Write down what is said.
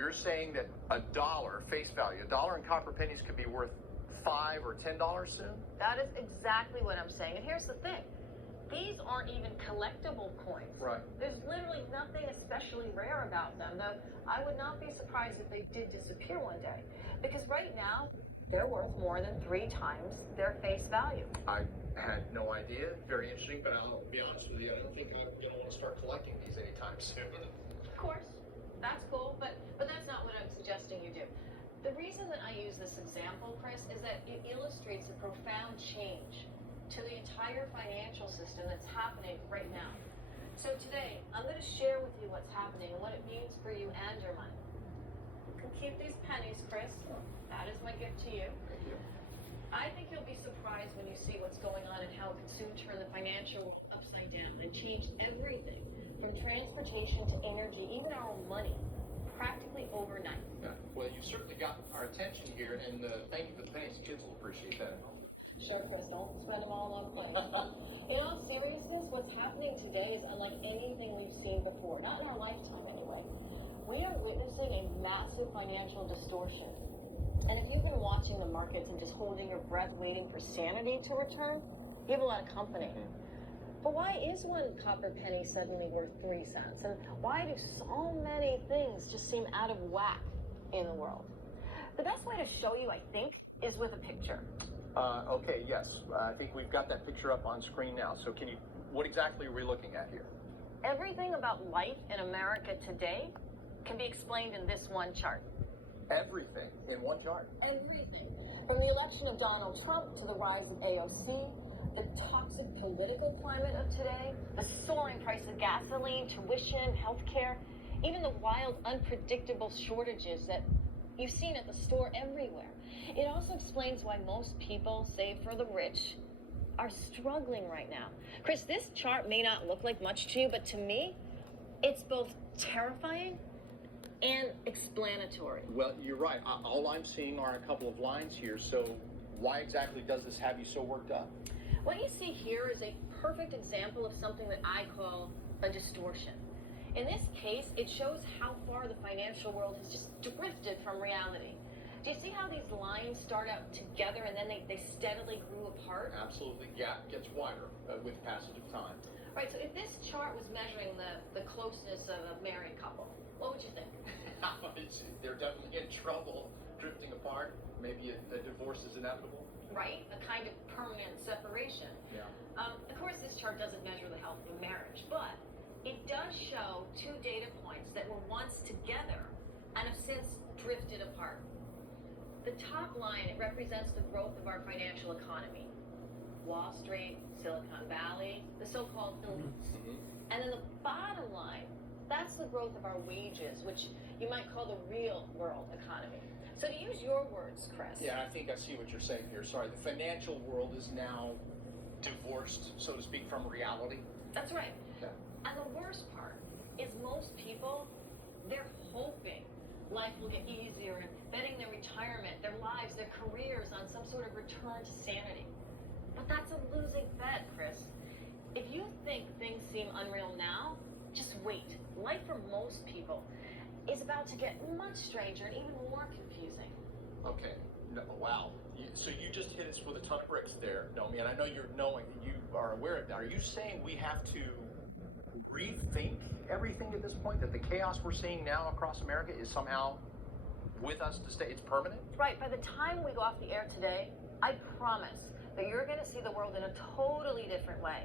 you're saying that a dollar face value, a dollar in copper pennies could be worth $5 or $10 soon? That is exactly what I'm saying. And here's the thing. These aren't even collectible coins. Right. There's literally nothing especially rare about them, though I would not be surprised if they did disappear one day. Because right now, they're worth more than 3 times their face value. I had no idea. Very interesting, but I'll be honest with you, I don't think I'm going to want to start collecting these anytime soon. Of course, that's cool, but that's not what I'm suggesting you do. The reason that I use this example, Chris, is that it illustrates a profound change to the entire financial system that's happening right now. So today, I'm going to share with you what's happening and what it means for you and your money. You can keep these pennies, Chris. That is my gift to you. Thank you. I think you'll be surprised when you see what's going on and how it can soon turn the financial world upside down and change everything from transportation to energy, even our own money, practically overnight. Yeah. Well, you've certainly got our attention here, and thank you for the pennies. Kids will appreciate that. Sure, Chris, don't spend them all on place. In all seriousness, what's happening today is unlike anything we've seen before, not in our lifetime anyway. We are witnessing a massive financial distortion. And if you've been watching the markets and just holding your breath waiting for sanity to return, you have a lot of company. But why is one copper penny suddenly worth 3 cents? And why do so many things just seem out of whack in the world? The best way to show you, I think, is with a picture. Okay, yes. I think we've got that picture up on screen now. So what exactly are we looking at here? Everything about life in America today can be explained in this one chart. Everything in one chart? Everything. From the election of Donald Trump to the rise of AOC, the toxic political climate of today, the soaring price of gasoline, tuition, healthcare, even the wild, unpredictable shortages that you've seen at the store everywhere. It also explains why most people, save for the rich, are struggling right now. Chris, this chart may not look like much to you, but to me, it's both terrifying and explanatory. Well, you're right. All I'm seeing are a couple of lines here. So why exactly does this have you so worked up? What you see here is a perfect example of something that I call a distortion. In this case, it shows how far the financial world has just drifted from reality. Do you see how these lines start out together and then they steadily grew apart? Absolutely. Gap gets wider with passage of time. Right, so if this chart was measuring the closeness of a married couple, what would you think? They're definitely in trouble, drifting apart. Maybe a divorce is inevitable. Right, a kind of permanent separation. Yeah. Of course, this chart doesn't measure the health of marriage, but it does show 2 data points that were once together and have since drifted apart. The top line, it represents the growth of our financial economy. Wall Street, Silicon Valley, the so-called elites. Mm-hmm. And then the bottom line, that's the growth of our wages, which you might call the real world economy. So to use your words, Chris. Yeah, I think I see what you're saying here. Sorry, the financial world is now divorced, so to speak, from reality. That's right. Yeah. And the worst part is most people, they're hoping life will get easier and betting their retirement, their lives, their careers on some sort of return to sanity. But that's a losing bet, Chris. If you think things seem unreal now, just wait. Life for most people is about to get much stranger and even more confusing. Okay. No, wow. So you just hit us with a ton of bricks there, Nomi, and I know you are aware of that. Are you saying we have to rethink everything at this point, that the chaos we're seeing now across America is somehow with us to stay? It's permanent? Right. By the time we go off the air today, I promise that you're going to see the world in a totally different way.